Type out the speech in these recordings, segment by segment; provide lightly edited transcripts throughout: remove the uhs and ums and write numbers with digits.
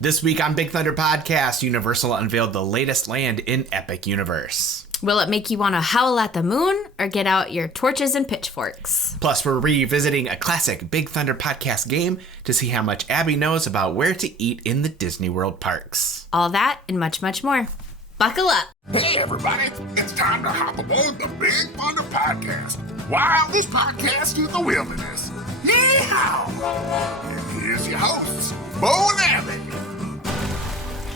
This week on Big Thunder Podcast, Universal unveiled the latest land in Epic Universe. Will it make you want to howl at the moon or get out your torches and pitchforks? Plus, we're revisiting a classic Big Thunder Podcast game to see how much Abby knows about where to eat in the Disney World parks. All that and much, much more. Buckle up. Hey, everybody. It's time to hop aboard the Big Thunder Podcast. Wildest podcast in the wilderness. Yeehaw! And here's your hosts, Beau and Abby.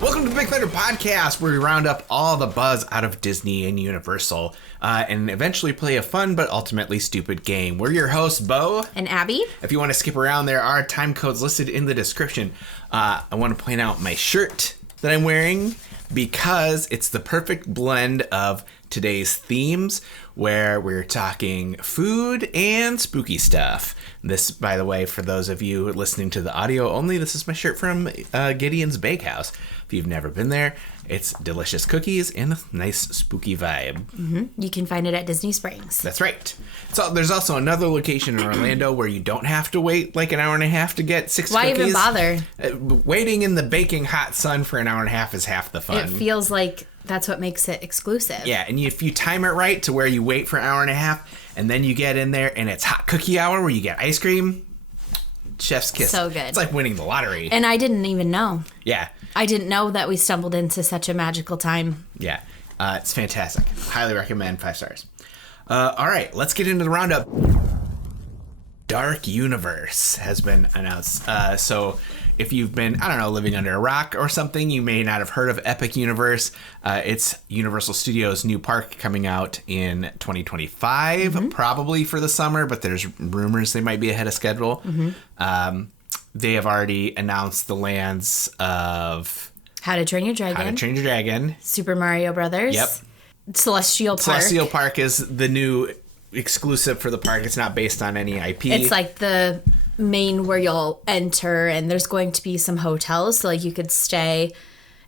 Welcome to the Big Thunder Podcast, where we round up all the buzz out of Disney and Universal and eventually play a fun but ultimately stupid game. We're your hosts, Beau And Abby. If you want to skip around, there are time codes listed in the description. I want to point out my shirt that I'm wearing because it's the perfect blend of today's themes, where we're talking food and spooky stuff. This, by the way, for those of you listening to the audio only, this is my shirt from Gideon's Bakehouse. If you've never been there, it's delicious cookies and a nice spooky vibe. Mm-hmm. You can find it at Disney Springs. That's right. So there's also another location in Orlando where you don't have to wait like an hour and a half to get 6 Why cookies. Why even bother? Waiting in the baking hot sun for an hour and a half is half the fun. It feels like that's what makes it exclusive. Yeah, and if you time it right to where you wait for an hour and a half and then you get in there and it's hot cookie hour where you get ice cream, chef's kiss. So good. It's like winning the lottery. And I didn't even know. Yeah. I didn't know that we stumbled into such a magical time. Yeah. It's fantastic. Highly recommend. 5 stars. All right, let's get into the roundup. Dark Universe has been announced. So if you've been, living under a rock or something, you may not have heard of Epic Universe. It's Universal Studios' new park coming out in 2025, probably for the summer, but there's rumors they might be ahead of schedule. They have already announced the lands of How to Train Your Dragon. Super Mario Brothers. Yep. Celestial Park. Celestial Park is the new exclusive for the park. It's not based on any IP. It's like the main where you'll enter, and there's going to be some hotels, so like you could stay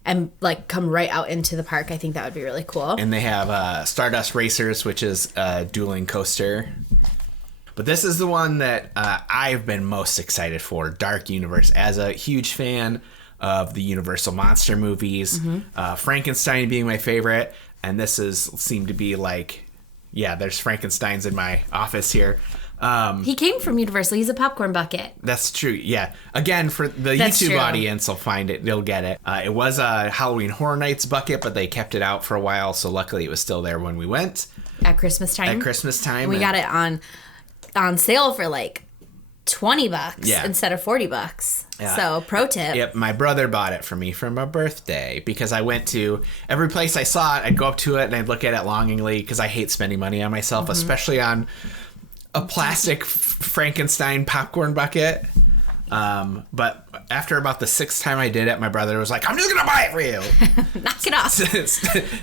and like come right out into the park. I think that would be really cool. And they have Stardust Racers, which is a dueling coaster. But this is the one that I've been most excited for, Dark Universe. As a huge fan of the Universal Monster movies, Frankenstein being my favorite, and this seemed to be like, yeah, there's Frankensteins in my office here. He came from Universal. He's a popcorn bucket. That's true, yeah. Again, for the That's YouTube true. audience, will find it. They'll get it. It was a Halloween Horror Nights bucket, but they kept it out for a while, so luckily it was still there when we went. At Christmas time. We got it on sale for like $20 instead of $40. Yeah. So pro tip. Yep, my brother bought it for me for my birthday because I went to every place I saw it, I'd go up to it and I'd look at it longingly because I hate spending money on myself, especially on a plastic Frankenstein popcorn bucket. But after about the 6th time I did it, my brother was like, I'm just going to buy it for you. Knock it off.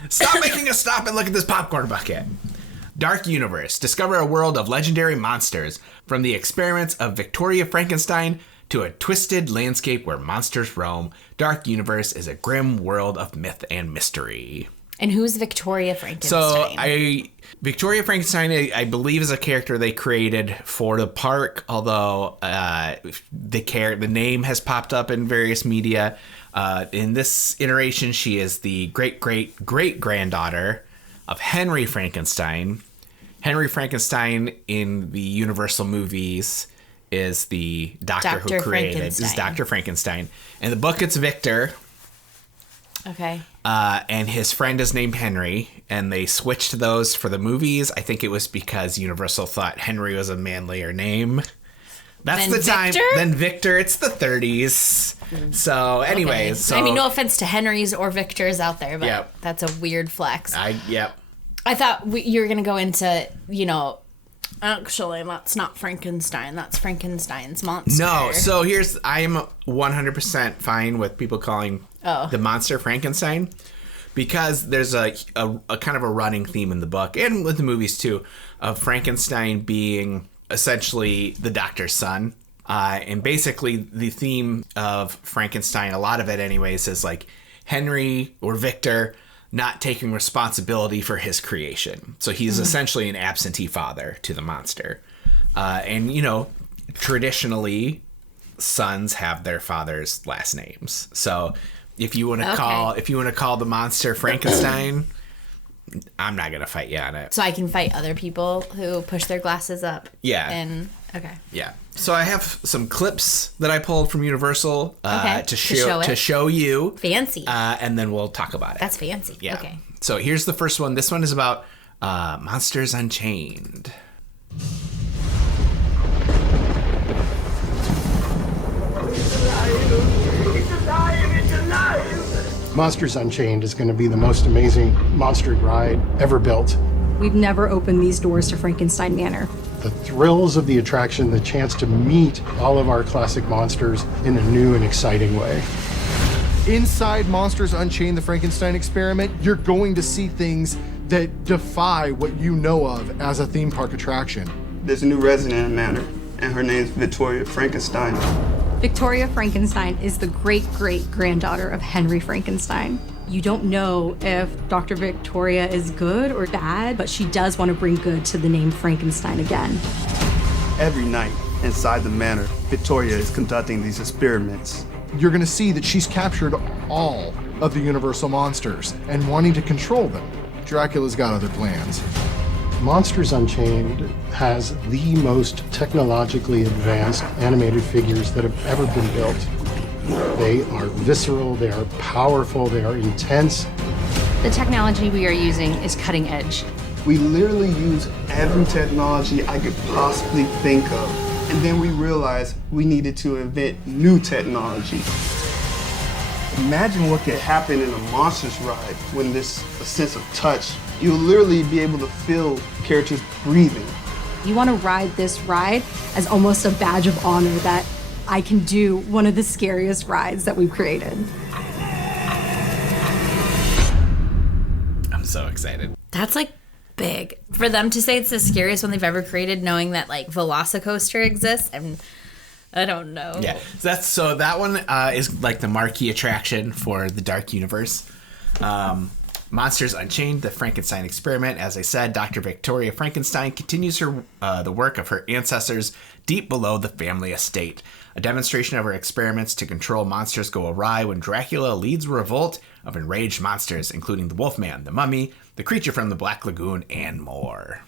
Stop making us stop and look at this popcorn bucket. Dark Universe. Discover a world of legendary monsters, from the experiments of Victoria Frankenstein to a twisted landscape where monsters roam. Dark Universe is a grim world of myth and mystery. And who's Victoria Frankenstein? So Victoria Frankenstein, I believe, is a character they created for the park, although the name has popped up in various media. In this iteration, she is the great-great-great-granddaughter of Henry Frankenstein. Henry Frankenstein in the Universal movies is the doctor who created is Dr. Frankenstein. In the book, it's Victor. Okay. And his friend is named Henry, and they switched those for the movies. I think it was because Universal thought Henry was a manlier name. That's Then the time. Victor? Then Victor, it's the 30s. So anyways, okay. No offense to Henrys or Victors out there, but that's a weird flex. Yep. I thought you were going to go into, actually, that's not Frankenstein. That's Frankenstein's monster. No, so I'm 100% fine with people calling the monster Frankenstein, because there's a kind of a running theme in the book, and with the movies too, of Frankenstein being essentially the doctor's son. And basically the theme of Frankenstein, a lot of it anyways, is like Henry or Victor not taking responsibility for his creation. So he's essentially an absentee father to the monster. And, traditionally, sons have their father's last names. So if you want to Okay. call the monster Frankenstein, I'm not gonna fight you on it. So I can fight other people who push their glasses up. Yeah. And okay. Yeah. So I have some clips that I pulled from Universal Okay, to to show you. Fancy. And then we'll talk about it. That's fancy. Yeah. Okay. So here's the first one. This one is about Monsters Unchained. Monsters Unchained is going to be the most amazing monster ride ever built. We've never opened these doors to Frankenstein Manor. The thrills of the attraction, the chance to meet all of our classic monsters in a new and exciting way. Inside Monsters Unchained, the Frankenstein experiment, you're going to see things that defy what you know of as a theme park attraction. There's a new resident in Manor, and her name's Victoria Frankenstein. Victoria Frankenstein is the great-great-granddaughter of Henry Frankenstein. You don't know if Dr. Victoria is good or bad, but she does want to bring good to the name Frankenstein again. Every night inside the Manor, Victoria is conducting these experiments. You're going to see that she's captured all of the Universal monsters and wanting to control them. Dracula's got other plans. Monsters Unchained has the most technologically advanced animated figures that have ever been built. They are visceral, they are powerful, they are intense. The technology we are using is cutting edge. We literally use every technology I could possibly think of. And then we realized we needed to invent new technology. Imagine what could happen in a Monsters ride when there's a sense of touch. You'll literally be able to feel characters breathing. You want to ride this ride as almost a badge of honor that I can do one of the scariest rides that we've created. I'm so excited. That's like big. For them to say it's the scariest one they've ever created, knowing that like Velocicoaster exists, and I don't know. Yeah. So that one is like the marquee attraction for the Dark Universe. Monsters Unchained, the Frankenstein experiment. As I said, Dr. Victoria Frankenstein continues the work of her ancestors deep below the family estate. A demonstration of her experiments to control monsters go awry when Dracula leads a revolt of enraged monsters, including the Wolfman, the Mummy, the creature from the Black Lagoon, and more.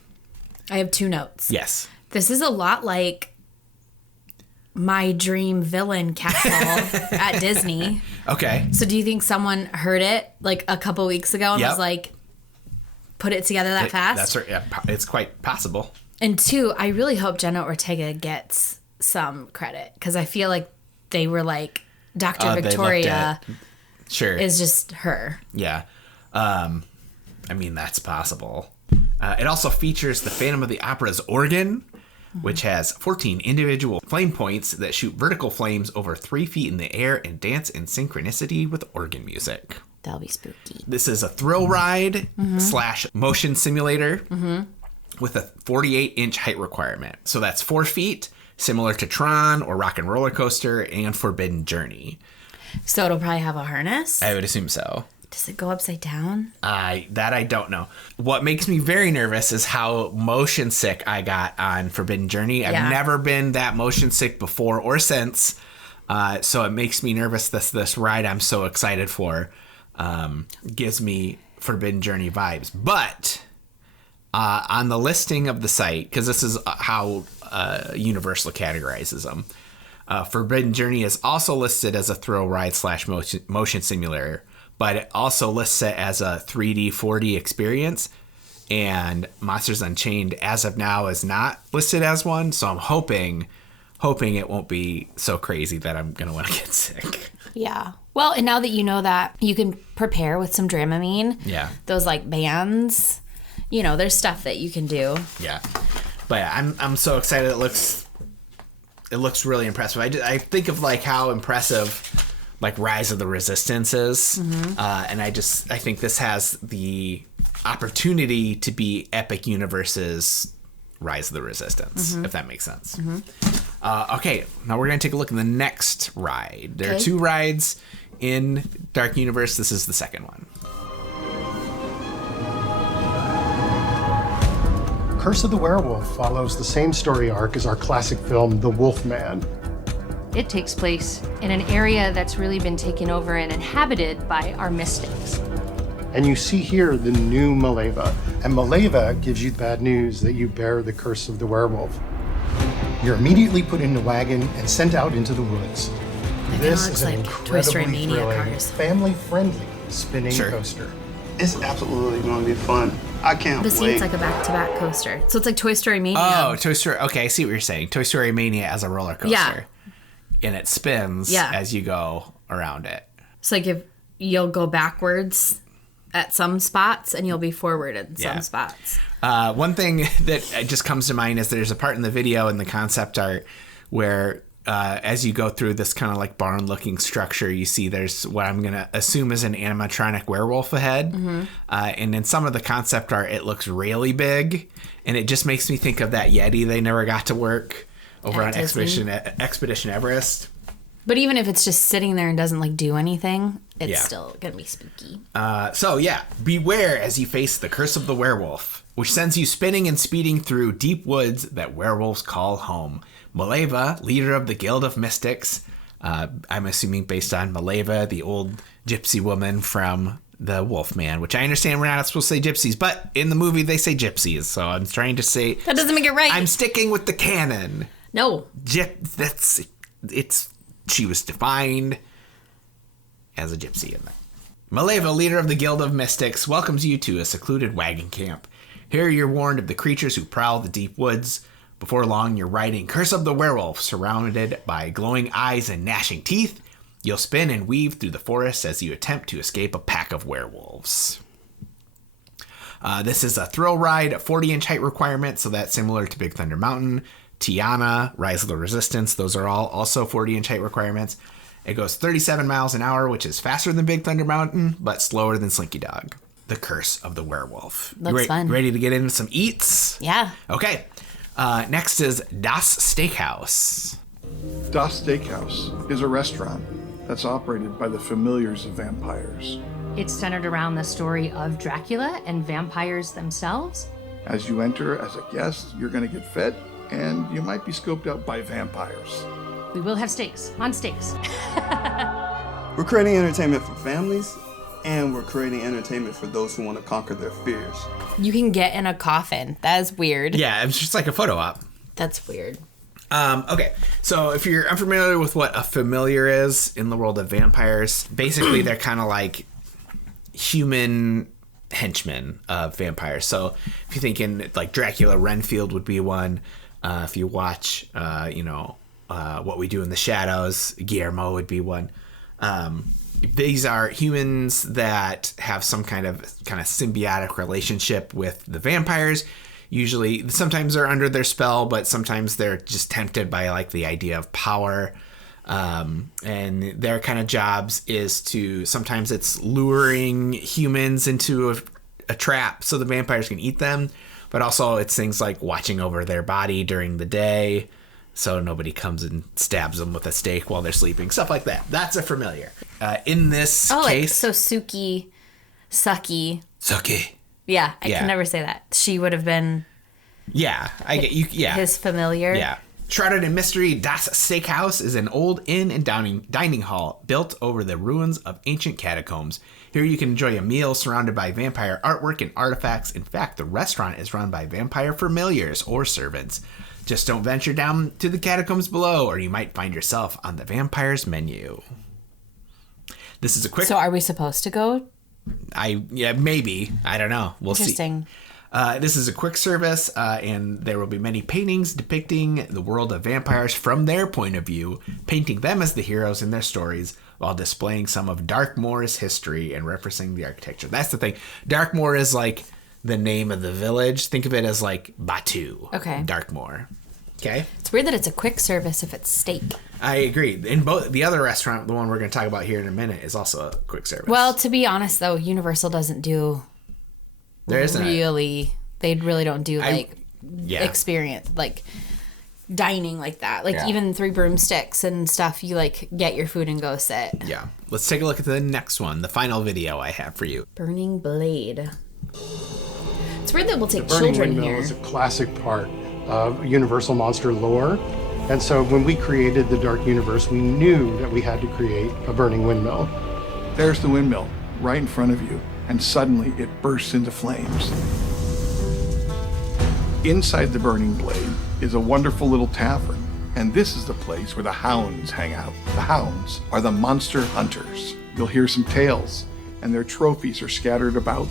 I have 2 notes. Yes. This is a lot like my dream villain castle at Disney. Okay. So do you think someone heard it like a couple weeks ago and Yep. was like, put it together that fast? That's right. Yeah, it's quite possible. And 2, I really hope Jenna Ortega gets some credit because I feel like they were like, Dr. They looked Victoria at- Sure. is just her. Yeah. I mean, that's possible. It also features the Phantom of the Opera's organ, which has 14 individual flame points that shoot vertical flames over 3 feet in the air and dance in synchronicity with organ music. That'll be spooky. This is a thrill ride / motion simulator with a 48-inch height requirement. So that's 4 feet, similar to Tron or Rock and Roller Coaster and Forbidden Journey. So it'll probably have a harness. I would assume so. Does it go upside down? I don't know. What makes me very nervous is how motion sick I got on Forbidden Journey. Yeah. I've never been that motion sick before or since. So it makes me nervous. This ride I'm so excited for gives me Forbidden Journey vibes. But on the listing of the site, because this is how Universal categorizes them, Forbidden Journey is also listed as a thrill ride / motion simulator, but it also lists it as a 3D, 4D experience. And Monsters Unchained, as of now, is not listed as one. So I'm hoping it won't be so crazy that I'm going to want to get sick. Yeah. Well, and now that you know that, you can prepare with some Dramamine. Yeah. Those like bands. You know, there's stuff that you can do. Yeah. But yeah, I'm so excited. It looks really impressive. I think of like how impressive like Rise of the Resistance is. And I think this has the opportunity to be Epic Universe's Rise of the Resistance, if that makes sense. Okay, now we're going to take a look at the next ride. There are 2 rides in Dark Universe. This is the second one. Curse of the Werewolf follows the same story arc as our classic film, The Wolfman. It takes place in an area that's really been taken over and inhabited by our mystics. And you see here the new Maleva. And Maleva gives you bad news that you bear the curse of the werewolf. You're immediately put in a wagon and sent out into the woods. This is an incredibly thrilling, family-friendly spinning coaster. It's absolutely going to be fun. I can't This wait. seems like a back-to-back coaster. So it's like Toy Story Mania. Oh, Toy Story. Okay, I see what you're saying. Toy Story Mania as a roller coaster. Yeah. And it spins as you go around it. So like if you'll go backwards at some spots and you'll be forward at some spots. One thing that just comes to mind is there's a part in the video in the concept art where as you go through this kind of like barn looking structure, you see there's what I'm going to assume is an animatronic werewolf ahead. And in some of the concept art, it looks really big. And it just makes me think of that Yeti they never got to work over on Expedition Everest. But even if it's just sitting there and doesn't like do anything, it's still going to be spooky. So beware as you face the curse of the werewolf, which sends you spinning and speeding through deep woods that werewolves call home. Maleva, leader of the Guild of Mystics, I'm assuming based on Maleva, the old gypsy woman from the Wolfman, which I understand we're not supposed to say gypsies, but in the movie they say gypsies, so I'm trying to say... That doesn't make it right. I'm sticking with the canon. No. She was defined as a gypsy in that. Maleva, leader of the Guild of Mystics, welcomes you to a secluded wagon camp. Here you're warned of the creatures who prowl the deep woods. Before long, you're riding Curse of the Werewolf, surrounded by glowing eyes and gnashing teeth. You'll spin and weave through the forest as you attempt to escape a pack of werewolves. This is a thrill ride, a 40-inch height requirement, so that's similar to Big Thunder Mountain. Tiana, Rise of the Resistance, those are all also 40-inch height requirements. It goes 37 miles an hour, which is faster than Big Thunder Mountain, but slower than Slinky Dog. The Curse of the Werewolf. Looks fun. Ready to get into some eats? Yeah. Okay. Next is Das Steakhouse. Das Steakhouse is a restaurant that's operated by the familiars of vampires. It's centered around the story of Dracula and vampires themselves. As you enter as a guest, you're going to get fed, and you might be scoped out by vampires. We will have steaks, on steaks. We're creating entertainment for families, and we're creating entertainment for those who want to conquer their fears. You can get in a coffin. That is weird. Yeah, it's just like a photo op. That's weird. Okay, so if you're unfamiliar with what a familiar is in the world of vampires, basically they're kind of like human henchmen of vampires. So if you think in like Dracula, Renfield would be one. If you watch, What We Do in the Shadows, Guillermo would be one. These are humans that have some kind of symbiotic relationship with the vampires. Usually, sometimes they're under their spell, but sometimes they're just tempted by like the idea of power. And their kind of jobs is to, sometimes it's luring humans into a trap so the vampires can eat them. But also it's things like watching over their body during the day so nobody comes and stabs them with a stake while they're sleeping. Stuff like that. That's a familiar. In this case... So Suki. Yeah, I can never say that. She would have been... Yeah, I get you. Yeah. His familiar. Yeah. Shrouded in mystery, Das Steakhouse is an old inn and dining hall built over the ruins of ancient catacombs. Here you can enjoy a meal surrounded by vampire artwork and artifacts. In fact, the restaurant is run by vampire familiars or servants. Just don't venture down to the catacombs below, or you might find yourself on the vampire's menu. This is a quick... So are we supposed to go? Maybe. I don't know. We'll see. Interesting. This is a quick service, and there will be many paintings depicting the world of vampires from their point of view, painting them as the heroes in their stories, while displaying some of Darkmoor's history and referencing the architecture. That's the thing. Darkmoor is like the name of the village. Think of it as like Batu. Okay. Darkmoor. Okay. It's weird that it's a quick service if it's steak. I agree. In both the other restaurant, the one we're going to talk about here in a minute, is also a quick service. Well, to be honest, though, Universal doesn't do... There isn't they really don't do experience like dining like that. Like even Three Broomsticks and stuff, you like get your food and go sit. Yeah. Let's take a look at the next one, the final video I have for you. Burning Blade. It's weird that we'll take The Burning children Windmill here. is a classic part of Universal monster lore. And so when we created the Dark Universe, we knew that we had to create a burning windmill. There's the windmill, right in front of you, and suddenly it bursts into flames. Inside the burning blade is a wonderful little tavern, and this is the place where the hounds hang out. The hounds are the monster hunters. You'll hear some tales, and their trophies are scattered about.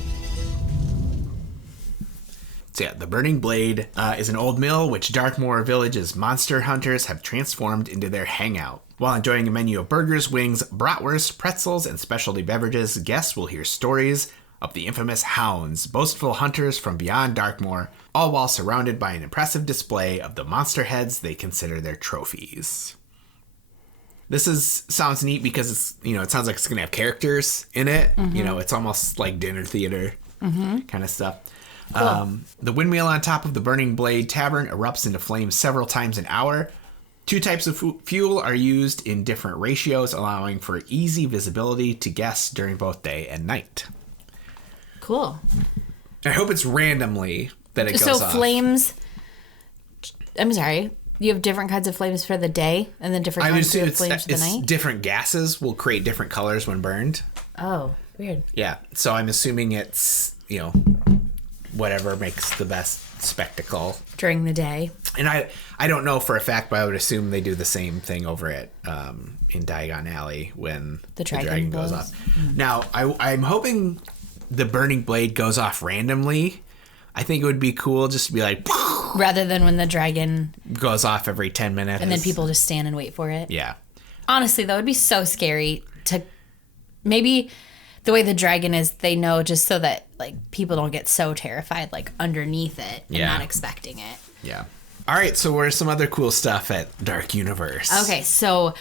So yeah, the Burning Blade is an old mill which Darkmoor Village's monster hunters have transformed into their hangout. While enjoying a menu of burgers, wings, bratwurst, pretzels, and specialty beverages, guests will hear stories of the infamous hounds, boastful hunters from beyond Darkmoor, all while surrounded by an impressive display of the monster heads they consider their trophies. This sounds neat because it's, it sounds like it's going to have characters in it. Mm-hmm. It's almost like dinner theater kind of stuff. Cool. The windmill on top of the Burning Blade Tavern erupts into flames several times an hour. 2 types of fuel are used in different ratios, allowing for easy visibility to guests during both day and night. Cool. I hope it's randomly that it goes off. So flames, I'm sorry, you have different kinds of flames for the day and then different kinds of flames for the night? Different gases will create different colors when burned. Oh, weird. Yeah, so I'm assuming it's, whatever makes the best spectacle during the day. And I don't know for a fact, but I would assume they do the same thing over at in Diagon Alley when the dragon goes off. Mm-hmm. Now, I'm hoping the Burning Blade goes off randomly. I think it would be cool just to be like... Rather than when the dragon... goes off every 10 minutes. And then people just stand and wait for it. Yeah. Honestly, that would be so scary to... Maybe... The way the dragon is, they know just so that people don't get so terrified underneath it and not expecting it. Yeah. All right, so where's some other cool stuff at Dark Universe? Okay, so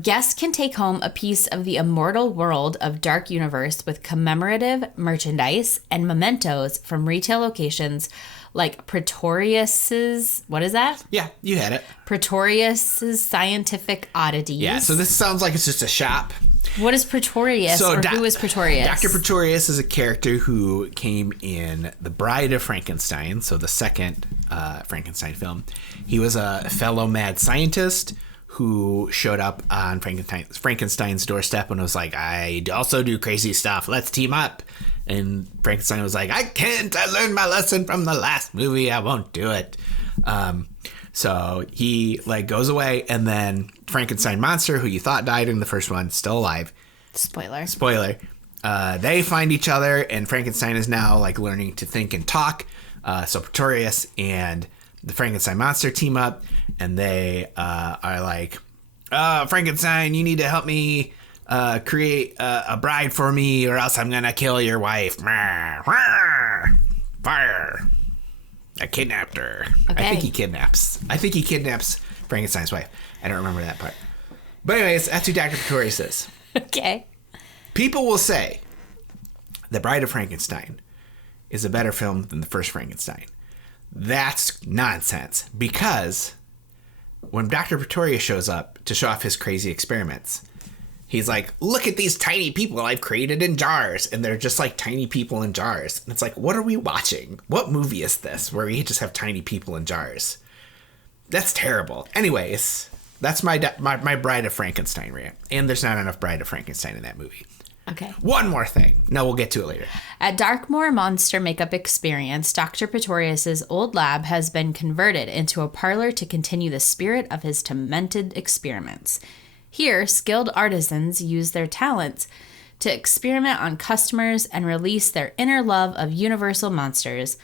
guests can take home a piece of the immortal world of Dark Universe with commemorative merchandise and mementos from retail locations like Pretorius's, what is that? Yeah, you had it. Pretorius's Scientific Oddities. Yeah, so this sounds like it's just a shop. What is Pretorius, who is Pretorius? Dr. Pretorius is a character who came in The Bride of Frankenstein, so the second Frankenstein film. He was a fellow mad scientist who showed up on Frankenstein's doorstep and was like, I also do crazy stuff. Let's team up. And Frankenstein was like, I can't. I learned my lesson from the last movie. I won't do it. So he goes away, and then Frankenstein monster, who you thought died in the first one, still alive. Spoiler. They find each other, and Frankenstein is now learning to think and talk. So Pretorius and the Frankenstein monster team up, and they are like, Frankenstein, you need to help me create a bride for me, or else I'm gonna kill your wife. Fire. I kidnapped her. Okay. I think he kidnaps Frankenstein's wife. I don't remember that part. But anyways, that's who Dr. Pretorius is. Okay. People will say The Bride of Frankenstein is a better film than the first Frankenstein. That's nonsense, because when Dr. Pretorius shows up to show off his crazy experiments, he's like, look at these tiny people I've created in jars. And they're just tiny people in jars. And it's like, what are we watching? What movie is this where we just have tiny people in jars? That's terrible. Anyways, that's my Bride of Frankenstein rant. And there's not enough Bride of Frankenstein in that movie. Okay. One more thing. No, we'll get to it later. At Darkmoor Monster Makeup Experience, Dr. Pretorius's old lab has been converted into a parlor to continue the spirit of his tormented experiments. Here, skilled artisans use their talents to experiment on customers and release their inner love of universal monsters,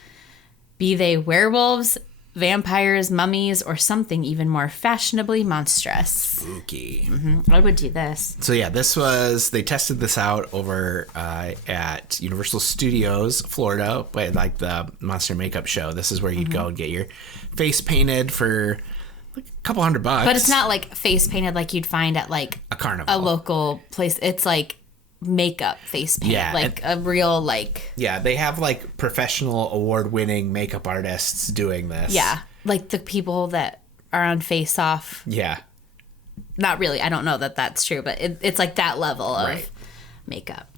be they werewolves, vampires, mummies, or something even more fashionably monstrous. Spooky. Mm-hmm. I would do this. So yeah, they tested this out over at Universal Studios, Florida, by the Monster Makeup Show. This is where you'd go and get your face painted for a couple $100. But it's not face painted like you'd find at a carnival, a local place. It's makeup face paint. Yeah, a real Yeah, they have professional award-winning makeup artists doing this. Yeah, the people that are on Face Off. Yeah. Not really. I don't know that that's true, but it's that level of makeup.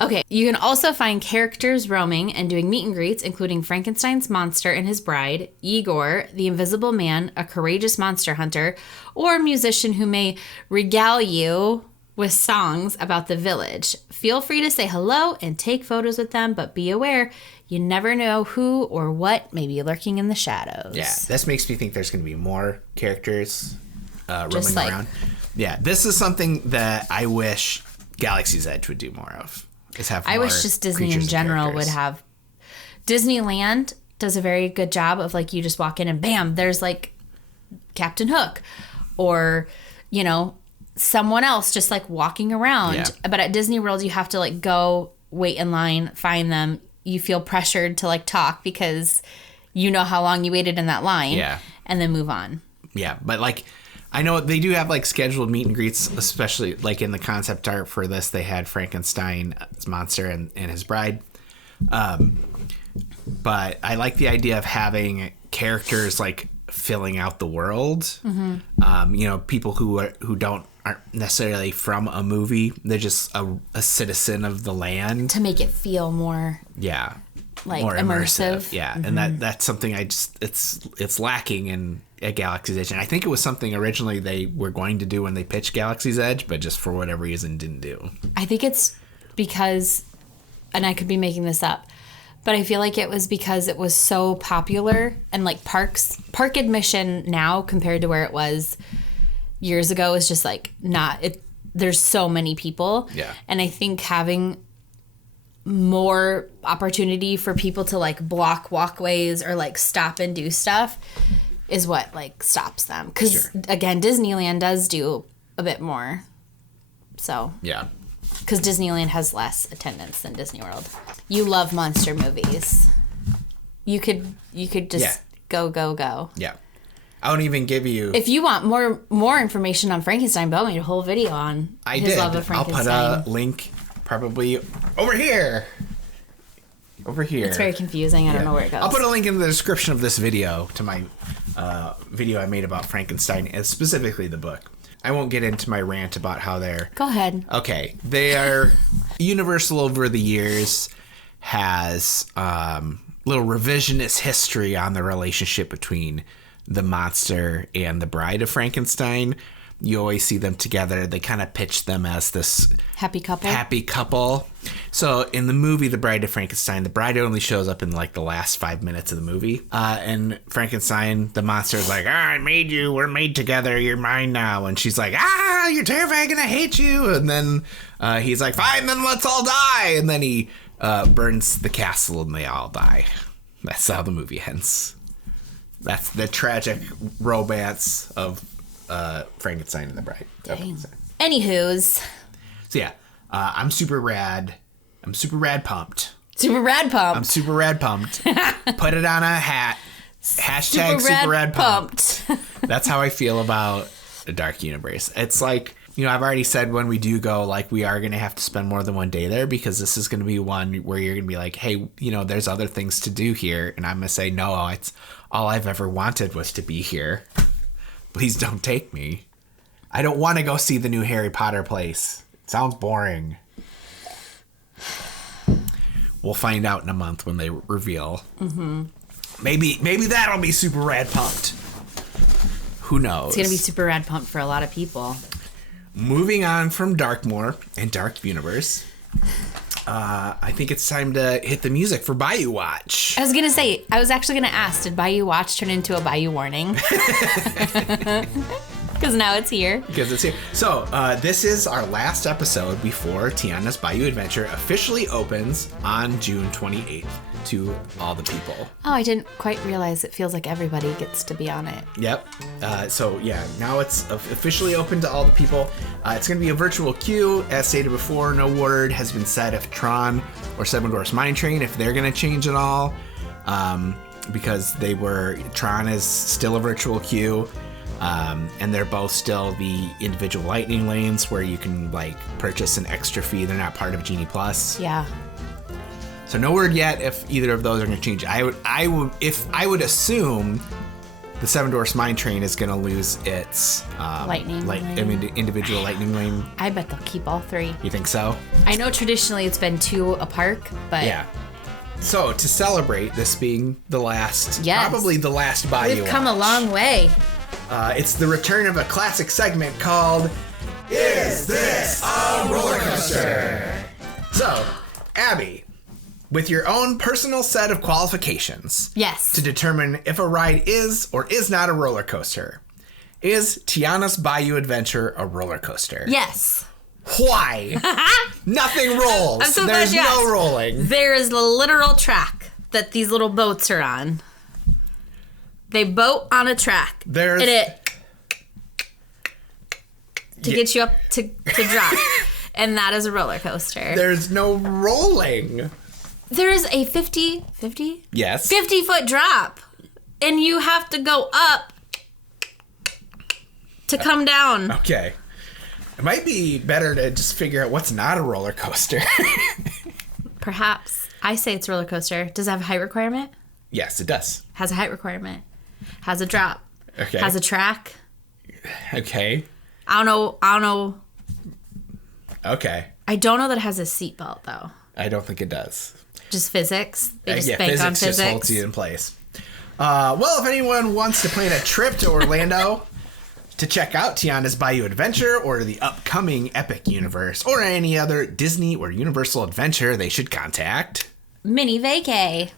Okay, you can also find characters roaming and doing meet and greets, including Frankenstein's monster and his bride, Igor, the Invisible Man, a courageous monster hunter, or a musician who may regale you with songs about the village. Feel free to say hello and take photos with them, but be aware, you never know who or what may be lurking in the shadows. Yeah, this makes me think there's going to be more characters roaming around. Yeah, this is something that I wish Galaxy's Edge would do more of. Is have I more wish just Disney in creatures and general would characters. have. Disneyland does a very good job of like you just walk in and bam, there's like Captain Hook or, you know, someone else just like walking around. Yeah. But at Disney World, you have to like go wait in line, find them. You feel pressured to like talk because you know how long you waited in that line. Yeah. And then move on. Yeah, but like I know they do have like scheduled meet and greets, especially like in the concept art for this. They had Frankenstein's monster and his bride. But I like the idea of having characters like filling out the world. Mm-hmm. You know, people who aren't necessarily from a movie. They're just a citizen of the land. To make it feel more Like more immersive. Yeah. Mm-hmm. And that's something it's lacking in a Galaxy's Edge. And I think it was something originally they were going to do when they pitched Galaxy's Edge, but just for whatever reason didn't do. I think it's because, and I could be making this up, but I feel like it was because it was so popular and like park admission now compared to where it was years ago is just like there's so many people. Yeah. And I think having more opportunity for people to like block walkways or like stop and do stuff is what like stops them. Because again, Disneyland does do a bit more. So. Yeah. Because Disneyland has less attendance than Disney World. You love monster movies. You could just go. Yeah. I won't even give you... If you want more information on Frankenstein, Beau made a whole video on his love of Frankenstein. I'll put a link probably over here. Over here. It's very confusing. I don't know where it goes. I'll put a link in the description of this video to my video I made about Frankenstein, and specifically the book. I won't get into my rant about how they're... Go ahead. Okay. They are... Universal over the years has little revisionist history on the relationship between the monster and the bride of Frankenstein. You always see them together. They kind of pitch them as this happy couple. So in the movie The Bride of Frankenstein, the bride only shows up in like the last 5 minutes of the movie. And Frankenstein, the monster, is like, I made you. We're made together. You're mine now. And she's like, you're terrifying and I hate you. And then he's like, fine, then let's all die. And then he burns the castle and they all die. That's how the movie ends. That's the tragic romance of Frankenstein and the Bride. Anywho's. So yeah, I'm super rad. I'm super rad pumped. Super rad pumped. I'm super rad pumped. Put it on a hat. Hashtag super rad pumped. That's how I feel about the Dark Universe. It's like, I've already said when we do go, like, we are going to have to spend more than one day there because this is going to be one where you're going to be like, hey, there's other things to do here. And I'm going to say, no, it's all I've ever wanted was to be here. Please don't take me. I don't want to go see the new Harry Potter place. It sounds boring. We'll find out in a month when they reveal. Mm-hmm. Maybe that'll be super rad pumped. Who knows? It's going to be super rad pumped for a lot of people. Moving on from Darkmoor and Dark Universe, I think it's time to hit the music for Bayou Watch. I was going to say, I was actually going to ask, did Bayou Watch turn into a Bayou Warning? Because now it's here. So, this is our last episode before Tiana's Bayou Adventure officially opens on June 28th to all the people. Oh, I didn't quite realize it feels like everybody gets to be on it. Yep. So, yeah, now it's officially open to all the people. It's going to be a virtual queue. As stated before, no word has been said if Tron or Seven Dwarfs Mine Train, if they're going to change at all. Because Tron is still a virtual queue. And they're both still the individual lightning lanes where you can purchase an extra fee. They're not part of Genie Plus. Yeah. So no word yet if either of those are going to change. I would assume the Seven Dwarfs Mine Train is going to lose its individual lightning lane. I bet they'll keep all 3. You think so? I know traditionally it's been 2 a park, but Yeah. So to celebrate this being the last, Yes. probably the last Bayou we've come a watch, long way. it's the return of a classic segment called Is This a Roller Coaster? So, Abby, with your own personal set of qualifications Yes. to determine if a ride is or is not a roller coaster, is Tiana's Bayou Adventure a roller coaster? Yes. Why? Nothing rolls. I'm so glad There's you no asked. rolling. There is the literal track that these little boats are on. They boat on a track. There's- And it to get you up to drop. And that is a roller coaster. There's no rolling. There is a 50 Yes. 50-foot drop. And you have to go up to come down. Okay. It might be better to just figure out what's not a roller coaster. Perhaps. I say it's a roller coaster. Does it have a height requirement? Yes, it does. Has a height requirement. Has a drop. Okay. Has a track. Okay. I don't know. Okay. I don't know that it has a seatbelt, though. I don't think it does. Just physics. They just bank physics on just physics. holds you in place. Well, if anyone wants to plan a trip to Orlando to check out Tiana's Bayou Adventure or the upcoming Epic Universe or any other Disney or Universal adventure, they should contact Minnie Vacay.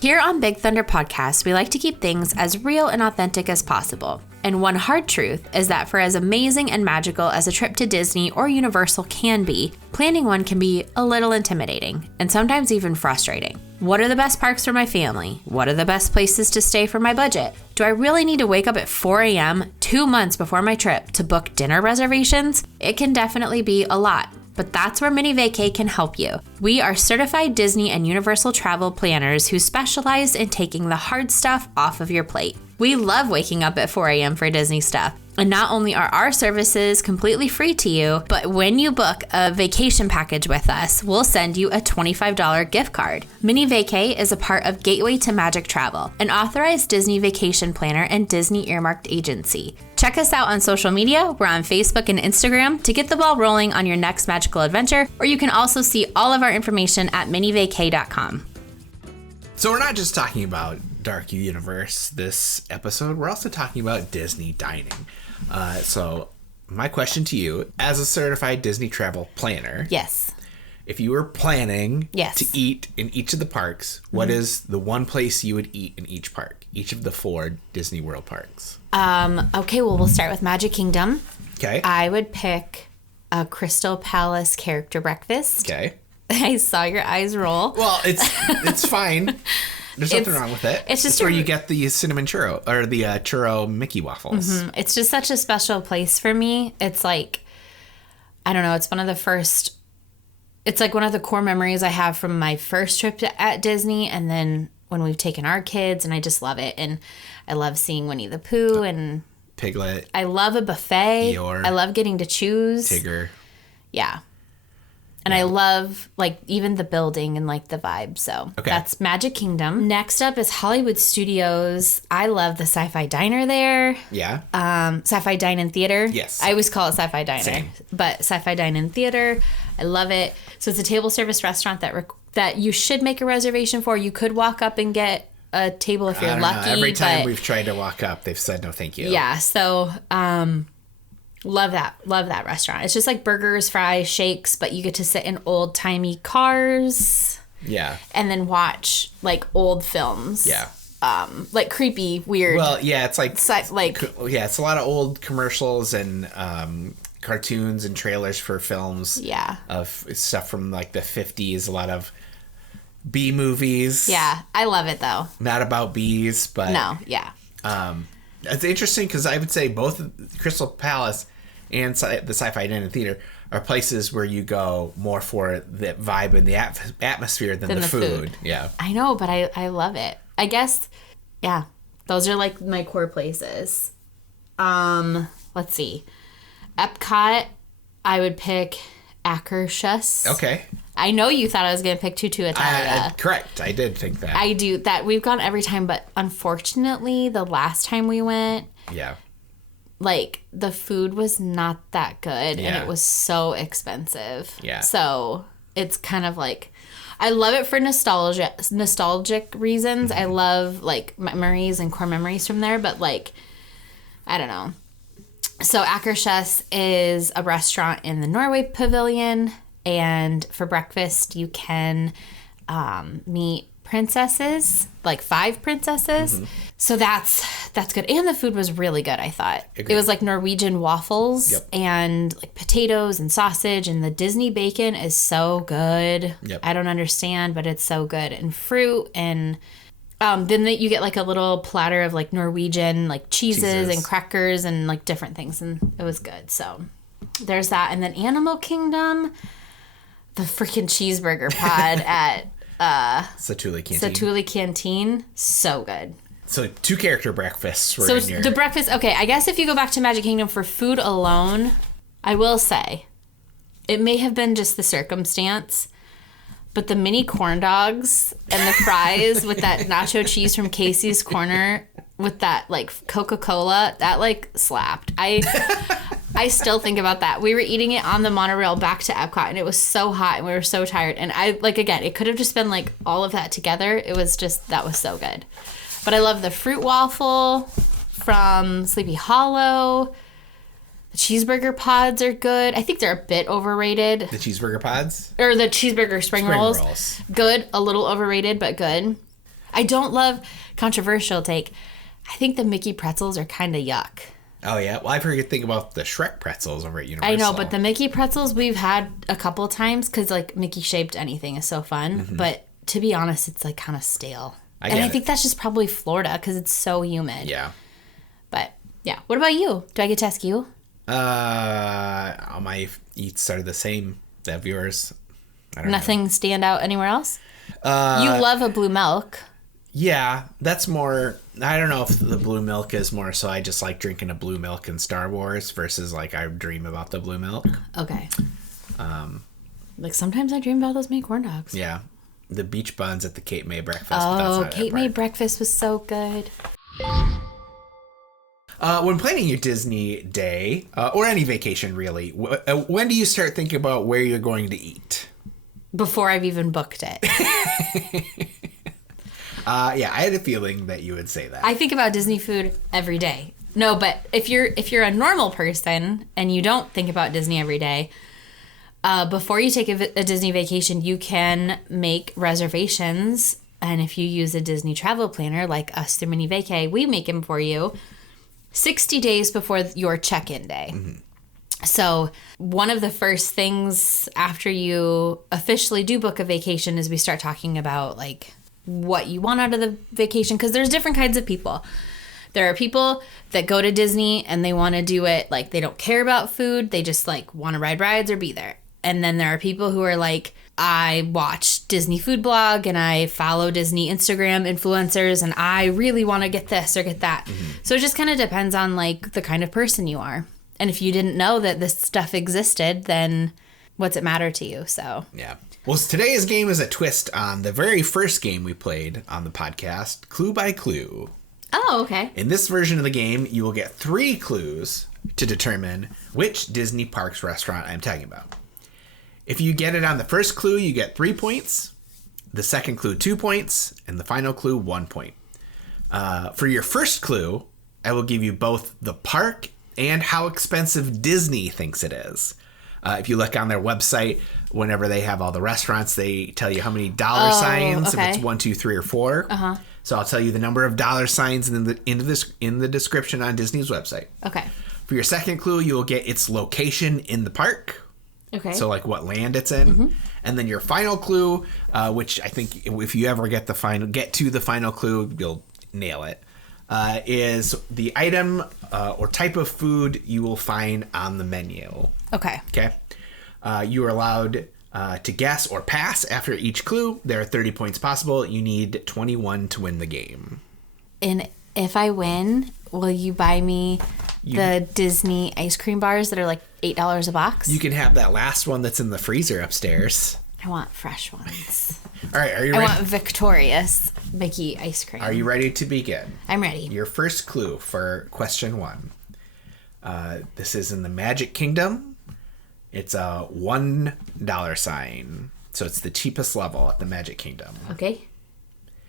Here on Big Thunder Podcast, we like to keep things as real and authentic as possible. And one hard truth is that for as amazing and magical as a trip to Disney or Universal can be, planning one can be a little intimidating and sometimes even frustrating. What are the best parks for my family? What are the best places to stay for my budget? Do I really need to wake up at 4 a.m. 2 months before my trip to book dinner reservations? It can definitely be a lot. But that's where Minnie Vacay can help you. We are certified Disney and Universal travel planners who specialize in taking the hard stuff off of your plate. We love waking up at 4 a.m. for Disney stuff. And not only are our services completely free to you, but when you book a vacation package with us, we'll send you a $25 gift card. Minnie Vacay is a part of Gateway to Magic Travel, an authorized Disney vacation planner and Disney earmarked agency. Check us out on social media. We're on Facebook and Instagram to get the ball rolling on your next magical adventure, or you can also see all of our information at minnievacay.com. So we're not just talking about Dark Universe this episode, we're also talking about Disney dining. So my question to you, as a certified Disney travel planner, Yes. if you were planning Yes. to eat in each of the parks, what is the one place you would eat in each park? Each of the 4 Disney World parks. Okay, well, we'll start with Magic Kingdom. Okay. I would pick a Crystal Palace character breakfast. Okay. I saw your eyes roll. Well, it's fine. There's nothing wrong with it. It's just where you get the cinnamon churro or the churro Mickey waffles. It's just such a special place for me. It's like, I don't know, it's one of the core memories I have from my first trip at Disney, and then when we've taken our kids, and I just love it. And I love seeing Winnie the Pooh, and Piglet, I love a buffet. Eeyore, I love getting to choose. Tigger. Yeah. And I love, like, even the building and, like, the vibe. So that's Magic Kingdom. Next up is Hollywood Studios. I love the Sci-Fi Diner there. Yeah. Sci-Fi Dine-In Theater. Yes. I always call it Sci-Fi Diner. Same. But Sci-Fi Dine-In Theater. I love it. So it's a table service restaurant that you should make a reservation for. You could walk up and get a table if you're lucky. Every time we've tried to walk up, they've said no thank you. Yeah. So love that restaurant. It's just like burgers, fries, shakes, but you get to sit in old timey cars. Yeah. And then watch like old films. Yeah. Like creepy, weird. Well, yeah, it's like yeah, it's a lot of old commercials and cartoons and trailers for films. Yeah. Of stuff from like the 50s, a lot of bee movies. Yeah, I love it though. Not about bees, but no, yeah. It's interesting because I would say both Crystal Palace and the Sci-Fi Dine-In Theater are places where you go more for the vibe and the atmosphere than the food. Yeah, I know, but I love it. I guess, yeah, those are like my core places. Let's see. Epcot, I would pick Akershus. Okay. I know you thought I was going to pick Tutu Italia. Correct. I did think that. I do. That we've gone every time, but unfortunately, the last time we went, yeah. like, the food was not that good, and Yeah. it was so expensive. Yeah. So it's kind of like, I love it for nostalgic reasons. I love, like, memories and core memories from there, but, like, I don't know. So Akershus is a restaurant in the Norway Pavilion, and for breakfast you can meet princesses, like 5 princesses. So that's good. And the food was really good, I thought. Agreed. It was like Norwegian waffles and like potatoes and sausage, and the Disney bacon is so good. Yep. I don't understand, but it's so good. And fruit, and then you get like a little platter of like Norwegian like cheeses and crackers and like different things, and it was good. So there's that. And then Animal Kingdom, the freaking cheeseburger pod at Satuli Canteen, so good. So 2 character breakfasts were So in your... the breakfast, okay, I guess if you go back to Magic Kingdom for food alone, I will say it may have been just the circumstance, but the mini corn dogs and the fries with that nacho cheese from Casey's Corner with that like Coca-Cola, that like slapped. I still think about that. We were eating it on the monorail back to Epcot, and it was so hot, and we were so tired. And I, like, again, it could have just been, like, all of that together. It was just, that was so good. But I love the fruit waffle from Sleepy Hollow. The cheeseburger pods are good. I think they're a bit overrated. The cheeseburger pods? Or the cheeseburger spring rolls. Good. A little overrated, but good. I don't love, controversial take, I think the Mickey pretzels are kind of yuck. Oh, yeah? Well, I've heard you think about the Shrek pretzels over at Universal. I know, but the Mickey pretzels we've had a couple of times because, like, Mickey-shaped anything is so fun. But to be honest, it's, like, kind of stale. I think that's just probably Florida because it's so humid. Yeah. But, yeah. What about you? Do I get to ask you? All my eats are the same. That yours? I don't Nothing stand out anywhere else? You love a blue milk. Yeah, that's more... I don't know if the blue milk is more so I just like drinking a blue milk in Star Wars versus like I dream about the blue milk. Okay. Like sometimes I dream about those mini corn dogs. Yeah. The beach buns at the Cape May breakfast. Oh, Cape May breakfast was so good. When planning your Disney day, or any vacation really, when do you start thinking about where you're going to eat? Before I've even booked it. Yeah, I had a feeling that you would say that. I think about Disney food every day. No, but if you're a normal person and you don't think about Disney every day, before you take a Disney vacation, you can make reservations. And if you use a Disney travel planner like us through Minnie Vacay, we make them for you 60 days before your check-in day. So one of the first things after you officially do book a vacation is we start talking about like what you want out of the vacation, because there's different kinds of people. There are people that go to Disney and they want to do it like they don't care about food. They just like want to ride rides or be there. And then there are people who are like, I watch Disney food blog and I follow Disney Instagram influencers and I really want to get this or get that. So it just kind of depends on like the kind of person you are. And if you didn't know that this stuff existed, then what's it matter to you? So yeah. Well, today's game is a twist on the very first game we played on the podcast, Clue by Clue. Oh, okay. In this version of the game, you will get 3 clues to determine which Disney Parks restaurant I'm talking about. If you get it on the first clue, you get 3 points, the second clue 2 points, and the final clue 1 point. For your first clue, I will give you both the park and how expensive Disney thinks it is. If you look on their website, whenever they have all the restaurants, they tell you how many dollar signs, if it's 1, 2, 3, or 4. So I'll tell you the number of dollar signs in the description on Disney's website. Okay. For your second clue, you will get its location in the park. Okay. So like what land it's in. And then your final clue, which I think if you ever get to the final clue, you'll nail it, is the item or type of food you will find on the menu. Okay. Okay. You are allowed to guess or pass after each clue. There are 30 points possible. You need 21 to win the game. And if I win, will you buy me the Disney ice cream bars that are like $8 a box? You can have that last one that's in the freezer upstairs. I want fresh ones. All right, are you I ready? want Victorious Mickey ice cream. Are you ready to begin? I'm ready. Your first clue for question 1. This is in the Magic Kingdom. It's a $1 sign. So it's the cheapest level at the Magic Kingdom. Okay.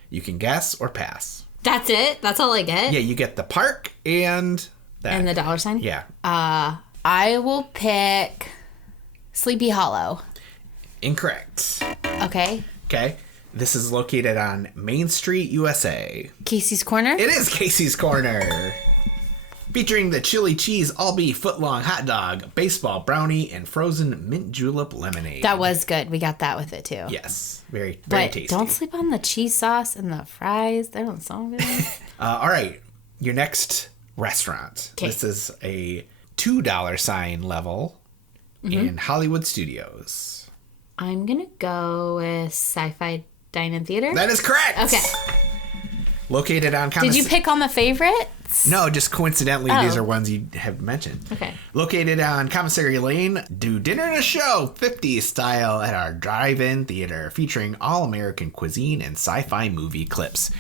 You can guess or pass. That's it? That's all I get? Yeah, you get the park and that. And the dollar sign? Yeah. I will pick Sleepy Hollow. Incorrect. Okay. Okay. This is located on Main Street, USA. Casey's Corner? It is Casey's Corner. Featuring the chili cheese all beef footlong hot dog, baseball brownie, and frozen mint julep lemonade. That was good. We got that with it too. Yes. Very But tasty. don't sleep on the cheese sauce and the fries. They don't sound good. All right. Your next restaurant. 'Kay. This is a $2 sign level in Hollywood Studios. I'm going to go with Sci-Fi Dine-In Theater. That is correct. Okay. Located on Did you pick all my favorites? No, just coincidentally, Oh. these are ones you have mentioned. Okay. Located on Commissary Lane, do dinner and a show 50s style at our drive-in theater, featuring all-American cuisine and sci-fi movie clips.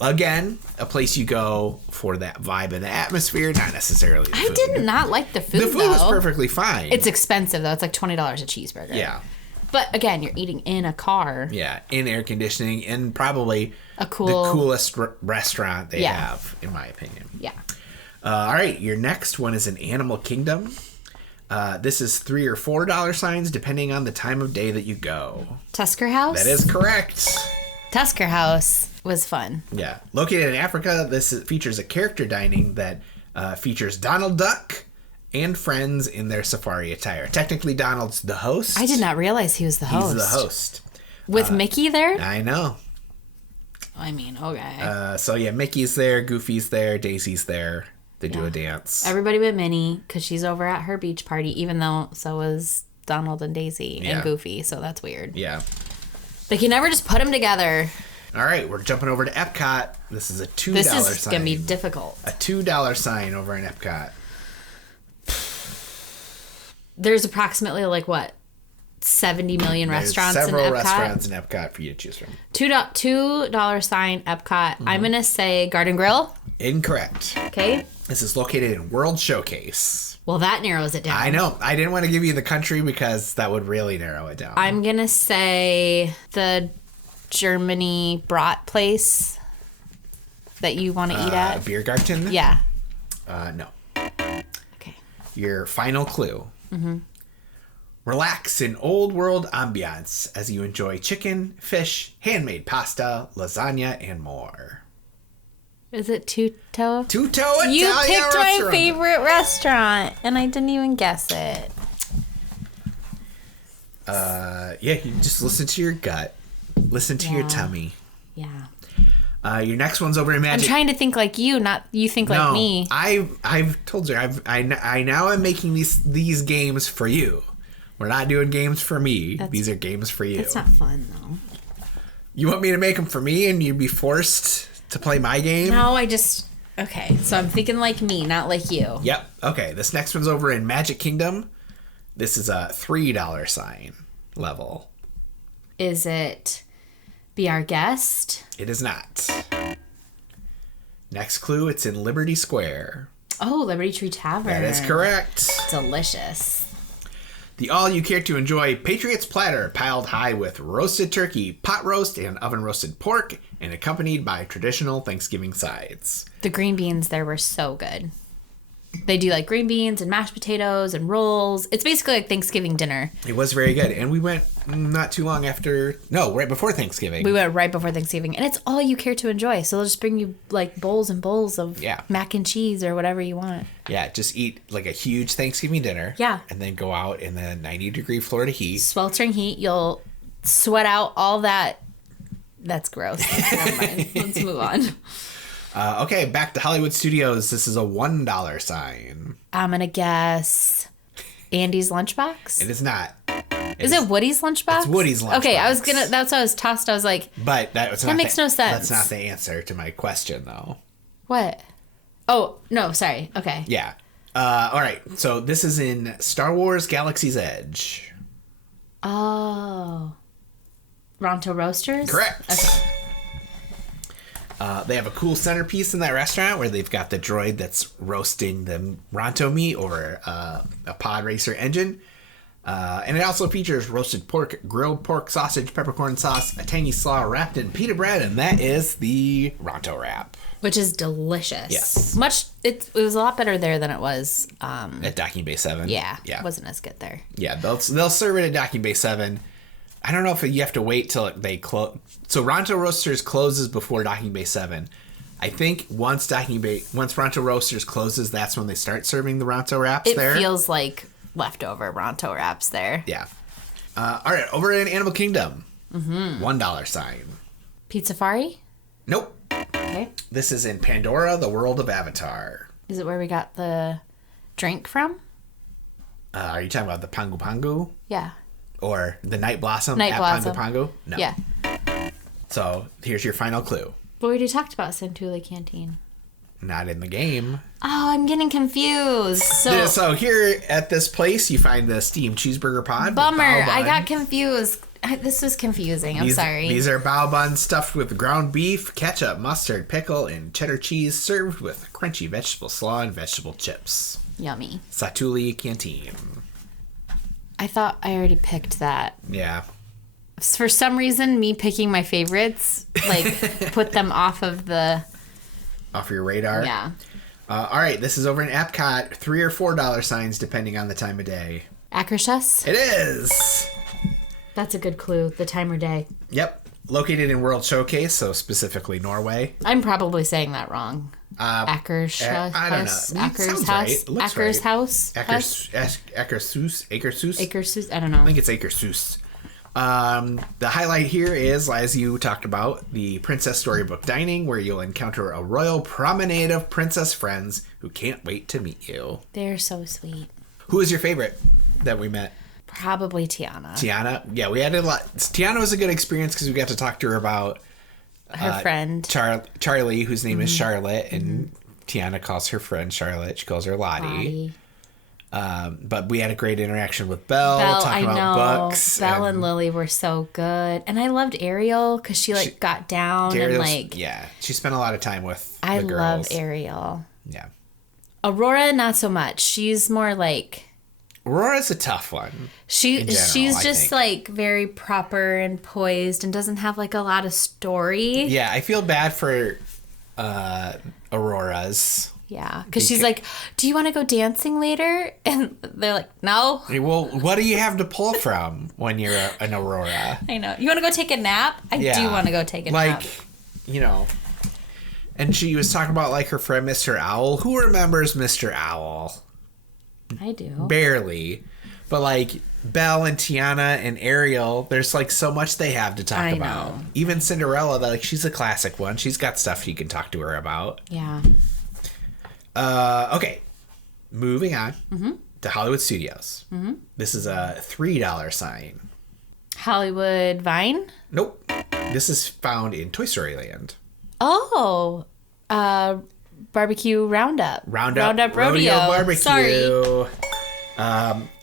Again, a place you go for that vibe and the atmosphere, not necessarily the I food. did not like the food, The food though. was perfectly fine. It's expensive, though. It's like $20 a cheeseburger. Yeah. But again, you're eating in a car. Yeah, in air conditioning and probably A cool... the coolest restaurant they Yeah. have, in my opinion. Yeah. All right, your next one is an Animal Kingdom. This is $3 or $4 signs depending on the time of day that you go. Tusker House? That is correct. Tusker House was fun. Yeah. Located in Africa, features a character dining that features Donald Duck and friends in their safari attire. Technically, Donald's the host. I did not realize he was the host. He's the host. With Mickey there? I know. I mean, okay. So yeah, Mickey's there, Goofy's there, Daisy's there. They do a dance. Everybody but Minnie, because she's over at her beach party, even though so is Donald and Daisy Yeah. and Goofy, so that's weird. Yeah. They can never just put them together. All right, we're jumping over to Epcot. This is a $2 This sign. is going to be difficult. A $2 sign over in Epcot. There's approximately, like, what, 70 million restaurants There's in several Epcot? restaurants in Epcot for you to choose from. $2 sign Epcot. I'm going to say Garden Grill. Incorrect. Okay. This is located in World Showcase. Well, that narrows it down. I know. I didn't want to give you the country because that would really narrow it down. I'm going to say the Germany brat place that you want to eat at. Biergarten? Yeah. No. Okay. Your final clue. Relax in old world ambiance as you enjoy chicken, fish, handmade pasta, lasagna, and more. Is it Tutto? Tutto Italian You picked my restaurant. favorite restaurant, and I didn't even guess it. Yeah, you just listen to your gut. Listen to your tummy. Yeah. Your next one's over in I'm Magic. trying to think like you, not you think like me. I've told you. I now am making these games for you. We're not doing games for me. These are games for you. That's not fun, though. You want me to make them for me, and you'd be forced to play my game? No, okay, so I'm thinking like me, not like you. Yep. Okay, this next one's over in Magic Kingdom. This is a $3 sign level. Is it Be Our Guest? It is not. Next clue, it's in Liberty Square. Oh, Liberty Tree Tavern. That is correct. Delicious. The all-you-care-to-enjoy Patriots platter piled high with roasted turkey, pot roast, and oven-roasted pork, and accompanied by traditional Thanksgiving sides. The green beans there were so good. They do like green beans and mashed potatoes and rolls. It's basically like Thanksgiving dinner. It was very good, and we went not too long after... No, right before Thanksgiving. We went right before Thanksgiving, and it's all you care to enjoy. So they'll just bring you like bowls and bowls of mac and cheese or whatever you want. Yeah, just eat like a huge Thanksgiving dinner. Yeah. And then go out in the 90-degree Florida heat. Sweltering heat. You'll sweat out all that. That's gross. Never mind. Let's move on. Okay, back to Hollywood Studios. This is a $1 sign. I'm going to guess Andy's Lunchbox. It is not. Is it Woody's Lunchbox? It's Woody's Lunchbox. Okay, that's why I was tossed. I was like, but that makes no sense. That's not the answer to my question, though. What? Oh, no, sorry. Okay. Yeah. All right. So this is in Star Wars Galaxy's Edge. Oh. Ronto Roasters? Correct. Okay. They have a cool centerpiece in that restaurant where they've got the droid that's roasting the Ronto meat over a pod racer engine. And it also features roasted pork, grilled pork sausage, peppercorn sauce, a tangy slaw wrapped in pita bread, and that is the Ronto wrap. Which is delicious. Yes. It was a lot better there than it was. At Docking Bay 7. Yeah. It wasn't as good there. Yeah, they'll serve it at Docking Bay 7. I don't know if you have to wait till they close. So Ronto Roasters closes before Docking Bay 7. I think once Ronto Roasters closes, that's when they start serving the Ronto wraps there. It feels like leftover Ronto wraps there. Yeah. All right, over in Animal Kingdom. $1 sign. Pizzafari? Nope. Okay. This is in Pandora, the world of Avatar. Is it where we got the drink from? Are you talking about the Pangu Pangu? Yeah. Or the Night Blossom Night at Blossom. Pangu Pangu? No. Yeah. So here's your final clue. But we already talked about Santuli Canteen. Not in the game. Oh, I'm getting confused. So here at this place, you find the steamed cheeseburger pod. with Bummer. bao I bun. got confused. This was confusing. I'm sorry. These are bao buns stuffed with ground beef, ketchup, mustard, pickle, and cheddar cheese, served with crunchy vegetable slaw and vegetable chips. Yummy. Satuli Canteen. I thought I already picked that. Yeah. For some reason, me picking my favorites, like, put them off of the... Off your radar? Yeah. All right, this is over in Epcot. $3 or $4 signs, depending on the time of day. Akershus? It is! That's a good clue. The time or day. Yep. Located in World Showcase, so specifically Norway. I'm probably saying that wrong. Akershus? I don't know. It sounds right. It looks Aker's right. house? Akershus? Akershus? I don't know. I think it's Akershus. The highlight here is, as you talked about, the Princess Storybook Dining, where you'll encounter a royal promenade of princess friends who can't wait to meet you. They're so sweet. Who is your favorite that we met? Probably Tiana. Tiana? Yeah, we had a lot. Tiana was a good experience because we got to talk to her about Her friend. Charlie, whose name is Charlotte, and Tiana calls her friend Charlotte. She calls her Lottie. But we had a great interaction with Belle, talking about books. Belle and Lily were so good. And I loved Ariel because she got down and like... Yeah, she spent a lot of time with I the girls. love Ariel. Yeah. Aurora, not so much. She's more like... Aurora's a tough one. She's just like very proper and poised and doesn't have like a lot of story. Yeah, I feel bad for Aurora's. Yeah, because she's like, do you want to go dancing later? And they're like, no. Well, what do you have to pull from when you're an Aurora? I know. You want to go take a nap? I do want to go take a nap. Like, you know. And she was talking about like her friend Mr. Owl. Who remembers Mr. Owl? I do. Barely. But like Belle and Tiana and Ariel, there's like so much they have to talk about. Even Cinderella, like she's a classic one. She's got stuff you can talk to her about. Yeah. Okay. Moving on to Hollywood Studios. This is a $3 sign. Hollywood Vine? Nope. This is found in Toy Story Land. Oh. Barbecue Roundup. Roundup Rodeo. Barbecue. Sorry.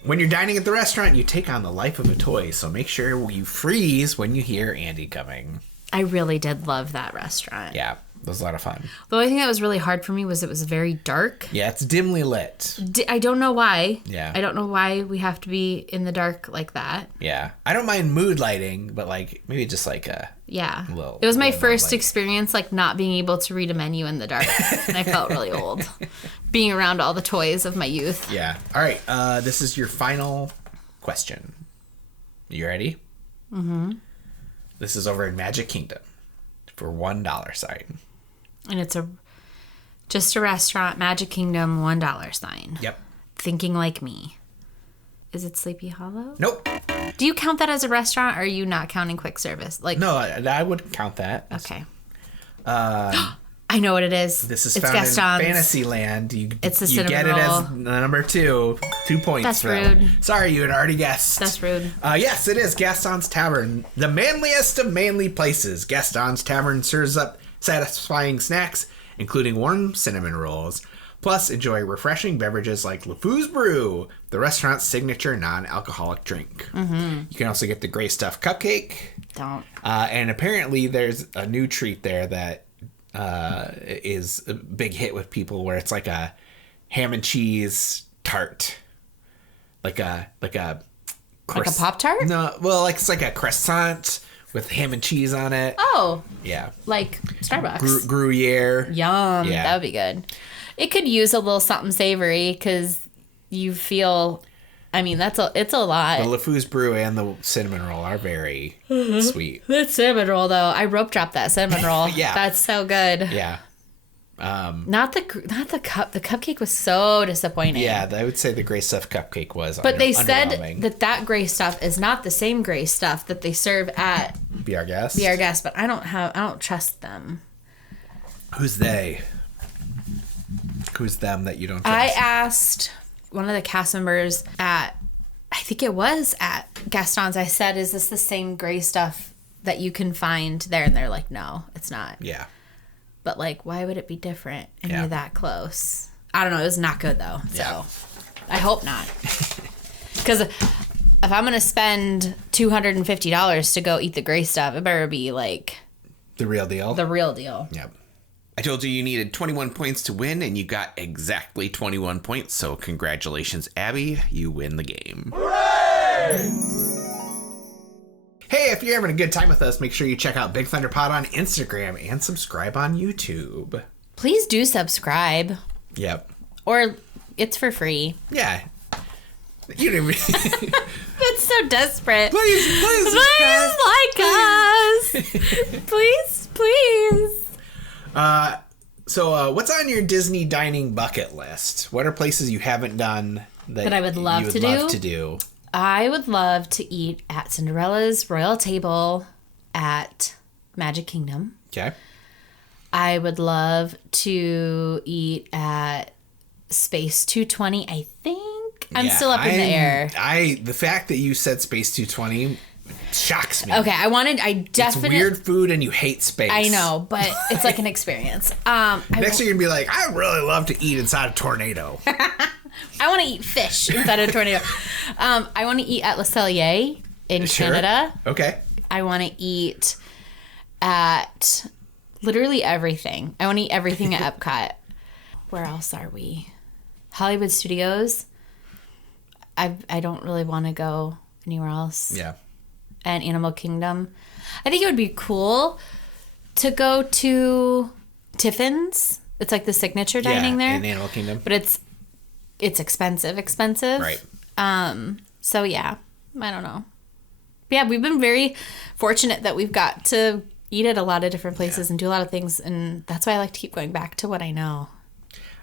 When you're dining at the restaurant, you take on the life of a toy, so make sure you freeze when you hear Andy coming. I really did love that restaurant. Yeah, it was a lot of fun. The only thing that was really hard for me was it was very dark. Yeah, it's dimly lit. I don't know why. Yeah. I don't know why we have to be in the dark like that. Yeah. I don't mind mood lighting, but like maybe just like a... Yeah. Little, it was my little first like... experience like not being able to read a menu in the dark. And I felt really old. Being around all the toys of my youth. Yeah. All right. This is your final question. You ready? Mm-hmm. This is over in Magic Kingdom for $1 sign. And it's just a restaurant, Magic Kingdom, $1 sign. Yep. Thinking like me. Is it Sleepy Hollow? Nope. Do you count that as a restaurant, or are you not counting quick service? Like, no, I would count that. Okay. I know what it is. This is it's found Gaston's. in Fantasyland. It's the you cinnamon get it roll. as number 2. 2 points. That's rude. Sorry, you had already guessed. That's rude. Yes, it is Gaston's Tavern, the manliest of manly places. Gaston's Tavern serves up satisfying snacks, including warm cinnamon rolls, Plus, enjoy refreshing beverages like LeFou's Brew, the restaurant's signature non-alcoholic drink. You can also get the Gray Stuff Cupcake. Don't. And apparently there's a new treat there that is a big hit with people where it's like a ham and cheese tart. Like a Pop-Tart? No, well, like it's like a croissant with ham and cheese on it. Oh. Yeah. Like Starbucks. Gruyere. Yum. Yeah. That would be good. It could use a little something savory because you feel... I mean, it's a lot. The LeFou's Brew and the cinnamon roll are very sweet. That cinnamon roll, though. I rope dropped that cinnamon roll. Yeah. That's so good. Yeah. Not the cup. The cupcake was so disappointing. Yeah, I would say the Gray Stuff Cupcake was But they said underwhelming. that Gray Stuff is not the same Gray Stuff that they serve at Be Our Guest. Be Our Guest, but I don't trust them. Who's they? Who's them that you don't trust? I asked one of the cast members I think it was at Gaston's, I said, is this the same Gray Stuff that you can find there? And they're like, no, it's not. Yeah. But, like, why would it be different? And Yeah. you're that close. I don't know. It was not good, though. So, Yeah. I hope not. Because if I'm going to spend $250 to go eat the Gray Stuff, it better be, like... The real deal? The real deal. Yep. I told you needed 21 points to win, and you got exactly 21 points. So congratulations, Abby. You win the game. Hooray! Hey, if you're having a good time with us, make sure you check out Big Thunder Pod on Instagram and subscribe on YouTube. Please do subscribe. Yep. Or it's for free. Yeah. You didn't even... That's so desperate. Please like us. please. So what's on your Disney dining bucket list? What are places you haven't done that I would love you to would do? love to do? I would love to eat at Cinderella's Royal Table at Magic Kingdom. Okay. I would love to eat at Space 220, I think. I'm still up in the air. The fact that you said Space 220 shocks me. Okay, I definitely... It's weird food and you hate space. I know, but it's like an experience. Next you're going to be like, I really love to eat inside a tornado. I want to eat fish inside a tornado. I want to eat at Le Cellier in Canada. Okay. I want to eat at literally everything. I want to eat everything at Epcot. Where else are we? Hollywood Studios. I don't really want to go anywhere else. Yeah. And Animal Kingdom. I think it would be cool to go to Tiffin's. It's like the signature dining there. in Animal Kingdom. But it's expensive. Right. So yeah, I don't know. But yeah, we've been very fortunate that we've got to eat at a lot of different places and do a lot of things, and that's why I like to keep going back to what I know.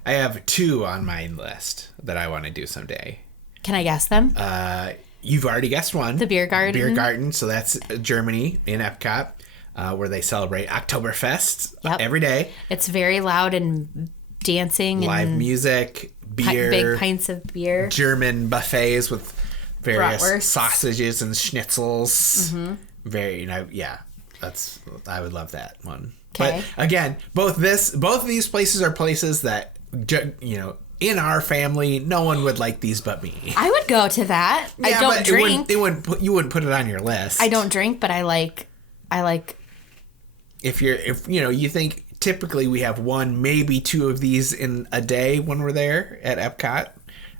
I have 2 on my list that I want to do someday. Can I guess them? You've already guessed one. The Beer Garden. Beer Garden. So that's Germany in Epcot, where they celebrate Oktoberfest every day. It's very loud and dancing. Live and beer. Big pints of beer. German buffets with various Bratwursts. sausages and schnitzels. Mm-hmm. I would love that one. Okay. But again, both of these places are places that, in our family, no one would like these but me. I would go to that. Yeah, I don't but drink. You wouldn't put it on your list. I don't drink, but I like. If you think typically we have 1, maybe 2 of these in a day when we're there at Epcot,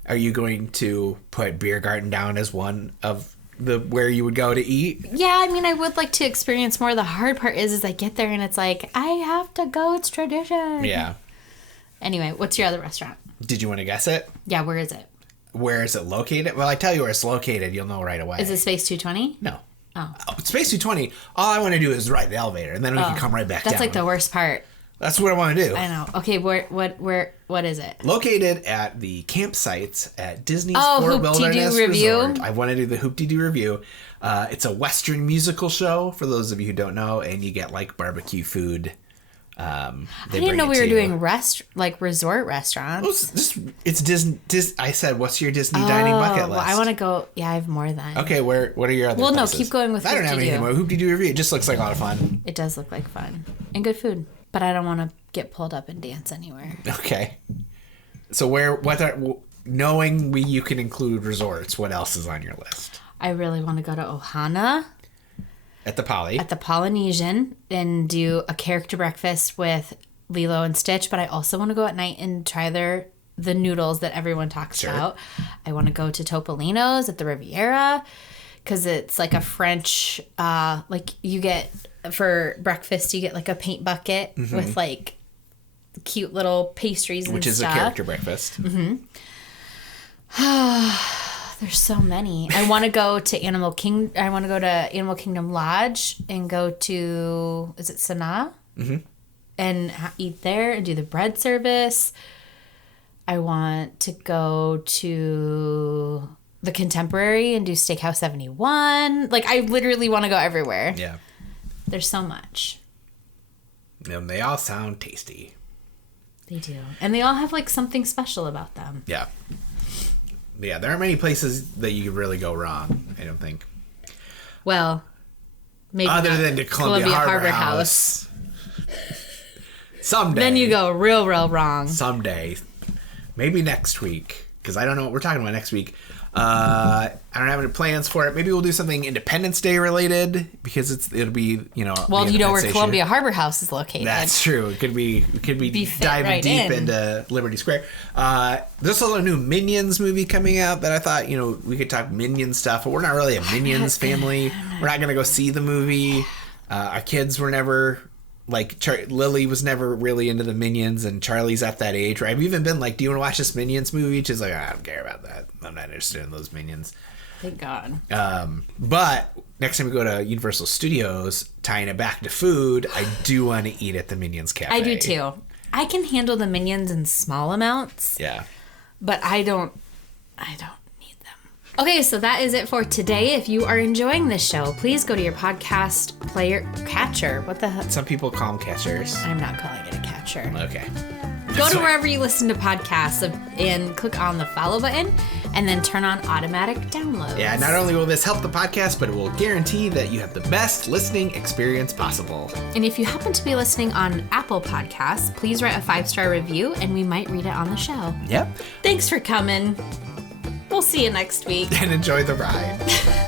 are you going to put Beer Garden down as one of the where you would go to eat? Yeah, I mean, I would like to experience more. The hard part is I get there and it's like, I have to go. It's tradition. Yeah. Anyway, what's your other restaurant? Did you want to guess it? Yeah, where is it? Where is it located? Well, I tell you where it's located, you'll know right away. Is it Space 220? No. Oh. Space 220, all I want to do is ride the elevator, and then we can come right back down. That's like the worst part. That's what I want to do. I know. Okay, what is it? Located at the campsites at Disney's Oh, Fort Hoop-Dee-Doo Wilderness Review? Resort. I want to do the Hoop-Dee-Doo Review. It's a Western musical show, for those of you who don't know, and you get like barbecue food. I didn't know we were doing resort restaurants. It's Disney. I said, what's your Disney dining bucket list? Well, I want to go. Yeah, I have more than. Okay, what are your other places? No, keep going with I don't have Hoop-Dee-Doo. anything more. Hoop-Dee-Doo Review. It just looks like a lot of fun. It does look like fun and good food, but I don't want to get pulled up and dance anywhere. Okay. knowing you can include resorts, what else is on your list? I really want to go to Ohana. At the Polynesian and do a character breakfast with Lilo and Stitch, but I also want to go at night and try the noodles that everyone talks about. I want to go to Topolino's at the Riviera because it's like a French, like you get, for breakfast, you get like a paint bucket with like cute little pastries and stuff. Which is a character breakfast. There's so many. I want to go to Animal Kingdom Lodge and go to, is it Sanaa? And eat there and do the bread service. I want to go to the Contemporary and do Steakhouse 71. Like, I literally want to go everywhere. Yeah. There's so much. And they all sound tasty. They do. And they all have, like, something special about them. Yeah. Yeah, there aren't many places that you could really go wrong, I don't think. Well, maybe other than the Columbia Harbor House. Someday. Then you go real wrong. Someday. Maybe next week. Because I don't know what we're talking about next week. I don't have any plans for it. Maybe we'll do something Independence Day related because it'll be, you know. Well, you know where Columbia Harbor House is located. That's true. It could be diving right deep into Liberty Square. There's also a new Minions movie coming out that I thought, you know, we could talk Minion stuff, but we're not really a Minions family. We're not going to go see the movie. Our kids were never, like, Lily was never really into the Minions, and Charlie's at that age where I've even been like, do you want to watch this Minions movie? She's like, I don't care about that. I'm not interested in those Minions. Thank God. But next time we go to Universal Studios, tying it back to food, I do want to eat at the Minions Cafe. I do too. I can handle the Minions in small amounts. Yeah. But I don't need them. Okay, so that is it for today. If you are enjoying this show, please go to your podcast player catcher. What the hell? Some people call them catchers. I'm not calling it a catcher. Okay. Go to wherever you listen to podcasts and click on the follow button and then turn on automatic downloads. Yeah, not only will this help the podcast, but it will guarantee that you have the best listening experience possible. And if you happen to be listening on Apple Podcasts, please write a 5-star review and we might read it on the show. Yep. Thanks for coming. We'll see you next week. And enjoy the ride.